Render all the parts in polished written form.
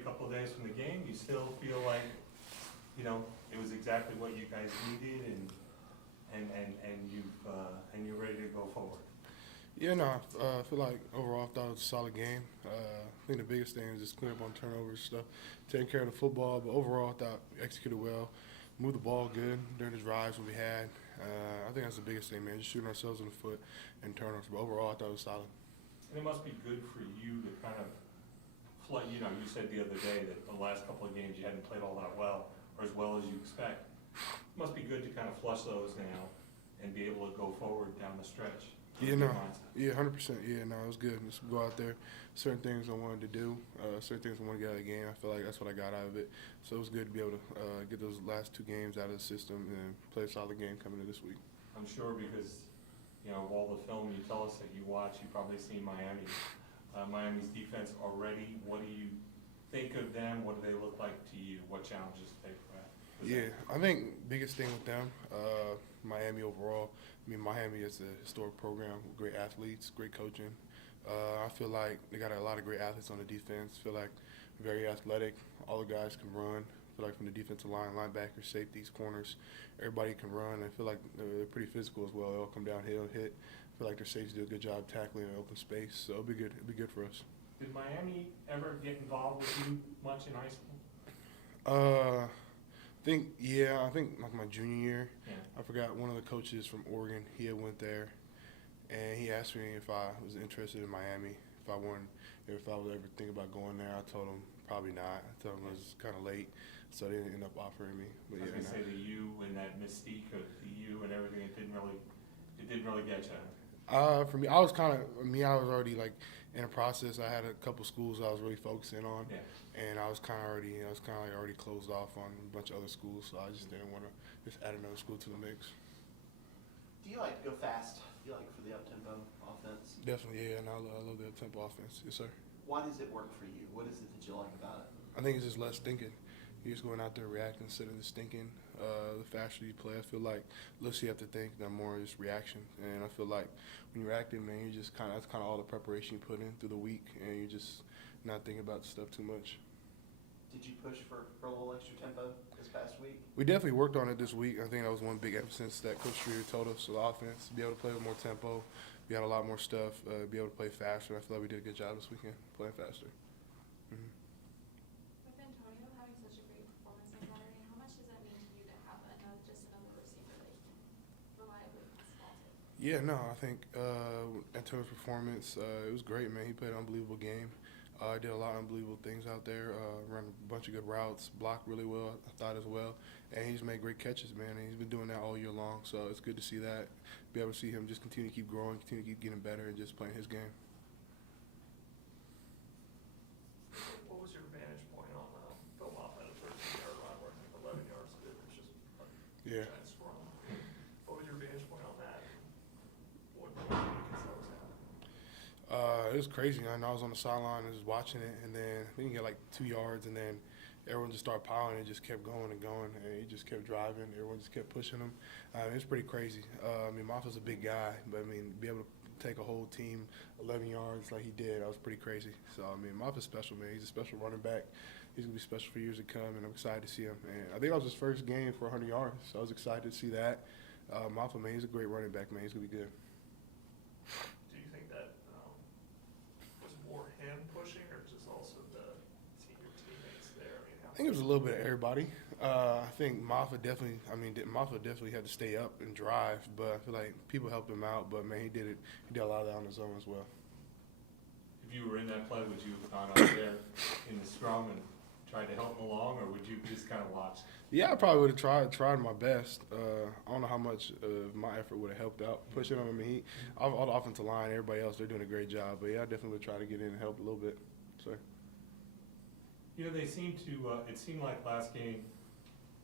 a couple of days from the game, you still feel like, it was exactly what you guys needed and you're ready to go forward? Yeah, no, I feel like overall I thought it was a solid game. I think the biggest thing is just cleaning up on turnovers and stuff, taking care of the football. But overall, I thought we executed well, moved the ball good during the drives that we had. I think that's the biggest thing, man, just shooting ourselves in the foot and turnovers. But overall, I thought it was solid. And it must be good for you to kind of flood, you said the other day that the last couple of games you hadn't played all that well, or as well as you expect. It must be good to kind of flush those now and be able to go forward down the stretch. Yeah, no, yeah, 100%. Yeah, no, it was good. Just go out there. Certain things I wanted to do, certain things I wanted to get out of the game. I feel like that's what I got out of it. So it was good to be able to get those last two games out of the system and play a solid game coming in this week. I'm sure because, of all the film you tell us that you watch, you've probably seen Miami. Miami's defense already. What do you think of them? What do they look like to you? What challenges do they present? Yeah, I think biggest thing with them, Miami overall. I mean, Miami is a historic program with great athletes, great coaching. I feel like they got a lot of great athletes on the defense. I feel like very athletic. All the guys can run. I feel like from the defensive line, linebackers, safeties, corners, everybody can run. I feel like they're pretty physical as well. They all come downhill and hit. I feel like their safeties do a good job tackling in open space. So it'll be good. It'll be good for us. Did Miami ever get involved with you much in high school? I think like my junior year, Yeah. I forgot one of the coaches from Oregon. He had went there, and he asked me if I was interested in Miami, if I would ever think about going there. I told him probably not. I told him it was kind of late, so they didn't end up offering me. But I was gonna say the U and that mystique of the U and everything, it didn't really get you. For me, I was already like in a process. I had a couple schools I was really focusing on, Yeah. and I was kind of already closed off on a bunch of other schools, so I just didn't want to just add another school to the mix. Do you like to go fast? Do you like for the up-tempo offense? Definitely, yeah, and I love the up-tempo offense. Yes, sir. Why does it work for you? What is it that you like about it? I think it's just less thinking. You're just going out there reacting instead of just thinking. The faster you play, I feel like less you have to think, the more just reaction. And I feel like when you're acting, man, you just that's kind of all the preparation you put in through the week, and you're just not thinking about stuff too much. Did you push for a little extra tempo this past week? We definitely worked on it this week. I think that was one big emphasis that Coach Streeter told us, the offense, be able to play with more tempo. We had a lot more stuff, be able to play faster. I feel like we did a good job this weekend playing faster. Mm-hmm. With Antonio having such a great performance on Saturday, how much does that mean to you to have another receiver that you can reliably pass the ball to? Yeah, no, I think Antonio's performance, it was great, man. He played an unbelievable game. Did a lot of unbelievable things out there, ran a bunch of good routes, blocked really well, I thought as well. And he's made great catches, man, and he's been doing that all year long. So it's good to see that, be able to see him just continue to keep growing, continue to keep getting better, and just playing his game. What was your vantage point on Bill Moffitt at a 13-yard run where 11 yards of it was just a Yeah. giant scrum? What was your vantage point on that? What did you think that was happening? It was crazy. I was on the sideline and just watching it, and then I think he got like 2 yards, and then everyone just started piling and just kept going and going, and he just kept driving. Everyone just kept pushing him. It was pretty crazy. Moffitt's a big guy, but be able to take a whole team 11 yards like he did, that was pretty crazy. So Moffitt's special, man. He's a special running back. He's gonna be special for years to come, and I'm excited to see him. And I think that was his first game for 100 yards, so I was excited to see that. Moffitt, man, he's a great running back, man. He's gonna be good. Do you think that was more him pushing, or was this also your teammates there? I think it was a little bit of everybody. I think Moffitt definitely had to stay up and drive, but I feel like people helped him out. But man, he did a lot of that on his own as well. If you were in that play, would you have gone out there in the scrum and tried to help him along, or would you just kind of watch? Yeah, I probably would have tried my best. I don't know how much of my effort would have helped out pushing him. All the offensive line, everybody else, they're doing a great job. But yeah, I definitely would try to get in and help a little bit. So. They seem to. It seemed like last game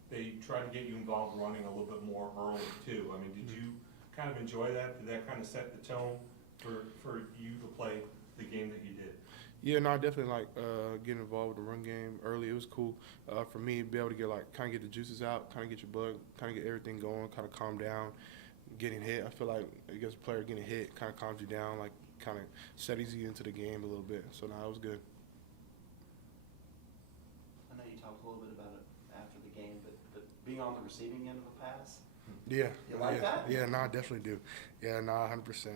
they tried to get you involved running a little bit more early too. Did you kind of enjoy that? Did that kind of set the tone for you to play the game that you did? Yeah, no, I definitely like getting involved with the run game early. It was cool for me to be able to get the juices out, kind of get your blood, kind of get everything going, kind of calm down. Getting hit, I feel like against a player getting hit kind of calms you down, like kind of settles you into the game a little bit. So no, it was good. being on the receiving end of a pass? Yeah. You like yeah. that? Yeah, no, I definitely do. Yeah, no, 100%.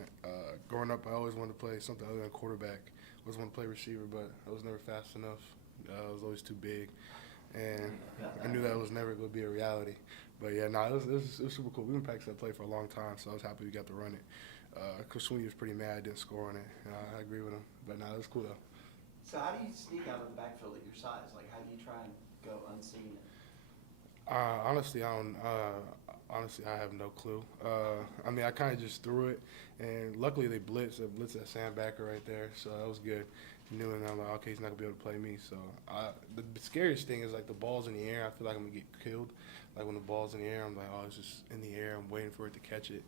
Growing up, I always wanted to play something other than quarterback. I always wanted to play receiver, but I was never fast enough. I was always too big. And I knew that was never going to be a reality. But yeah, no, it was super cool. We've been practicing that play for a long time, so I was happy we got to run it. Coach Sweeney was pretty mad I didn't score on it. I agree with him. But no, it was cool though. So how do you sneak out of the backfield at your size? Like, how do you try and go unseen? Honestly, I don't. Honestly, I have no clue. I mean, I kind of just threw it, and luckily they blitzed. They blitzed that sandbacker right there, so that was good. Knew, and I'm like, okay, he's not gonna be able to play me. So the scariest thing is like the ball's in the air. I feel like I'm gonna get killed. Like when the ball's in the air, I'm like, oh, it's just in the air. I'm waiting for it to catch it.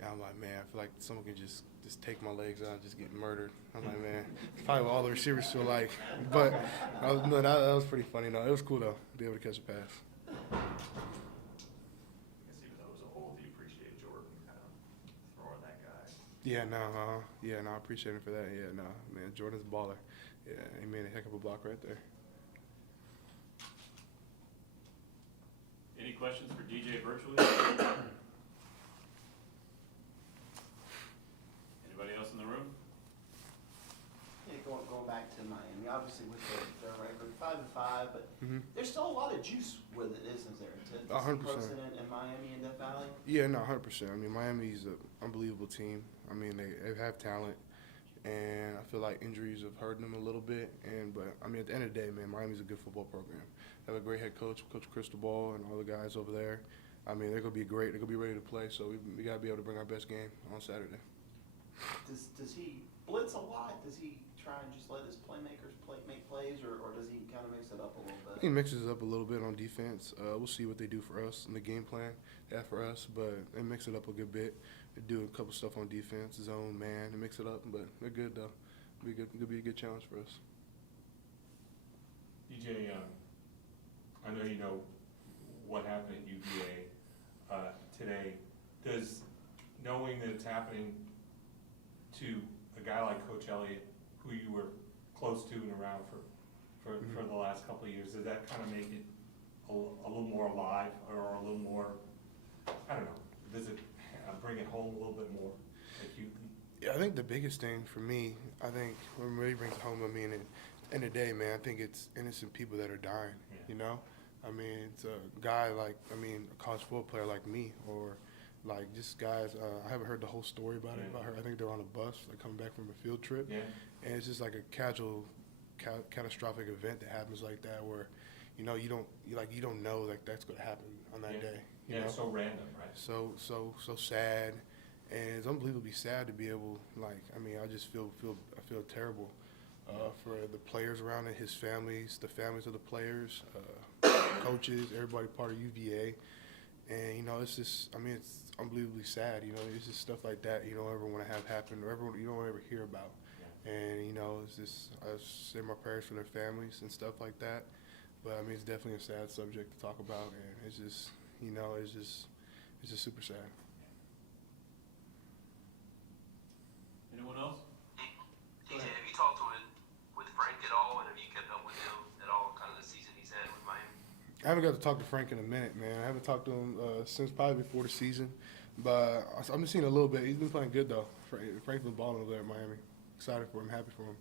And I'm like, man, I feel like someone can just take my legs out and just get murdered. I'm like, man, it's probably what all the receivers feel like. But no, that was pretty funny. No, it was cool though, to be able to catch a pass. I guess even though it was a hole, do you appreciate Jordan kind of throwing that guy? Yeah, no, I appreciate him for that. Yeah, no, man, Jordan's a baller. Yeah, he made a heck of a block right there. Any questions for DJ virtually? Anybody else in the room? Yeah, going back to Miami, obviously with their record 5-5, but there's still a lot of juice with it, isn't there? To see 100%. Clemson and Miami in Death Valley. Yeah, no, 100%. I mean, Miami's an unbelievable team. I mean, they have talent, and I feel like injuries have hurt them a little bit. But I mean, at the end of the day, man, Miami's a good football program. They have a great head coach, Coach Cristobal, and all the guys over there. I mean, they're gonna be great. They're gonna be ready to play. So we gotta be able to bring our best game on Saturday. Does he blitz a lot? Does he try and just let his playmakers make plays, or does he kind of mix it up a little bit? He mixes it up a little bit on defense. We'll see what they do for us in the game plan they have for us, but they mix it up a good bit. They do a couple stuff on defense, zone, man, they mix it up, but they're good though. It'll be a good challenge for us. DJ, I know you know what happened at UVA today. Does knowing that it's happening to a guy like Coach Elliott, who you were close to and around for the last couple of years, does that kind of make it a little more alive or a little more, I don't know, does it bring it home a little bit more acutely? Yeah, I think the biggest thing for me, I think what really brings it home, I mean, at the end of the day, man, I think it's innocent people that are dying, you know? I mean, it's a guy like, a college football player like me, or like just guys, I haven't heard the whole story about it, about her. I think they're on a bus, like coming back from a field trip, and it's just like a catastrophic event that happens like that where, you know, you don't know like that's going to happen on that day. You know? It's so random, right? So sad, and it's unbelievably sad to be able, like, I mean, I just feel terrible for the players around it, his families, the families of the players, coaches, everybody part of UVA, and you know, it's just, I mean, it's unbelievably sad. You know, it's just stuff like that you don't ever want to have happen, or you don't ever hear about. And you know, it's just, I say my prayers for their families and stuff like that. But I mean, it's definitely a sad subject to talk about, and it's just, you know, it's just super sad. Anyone else? DJ, have you talked with Frank at all, and have you kept up with him at all, kind of the season he's had with Miami? I haven't got to talk to Frank in a minute, man. I haven't talked to him since probably before the season, but I've been seeing a little bit. He's been playing good though. Frank's been balling over there at Miami. Excited for him, happy for him.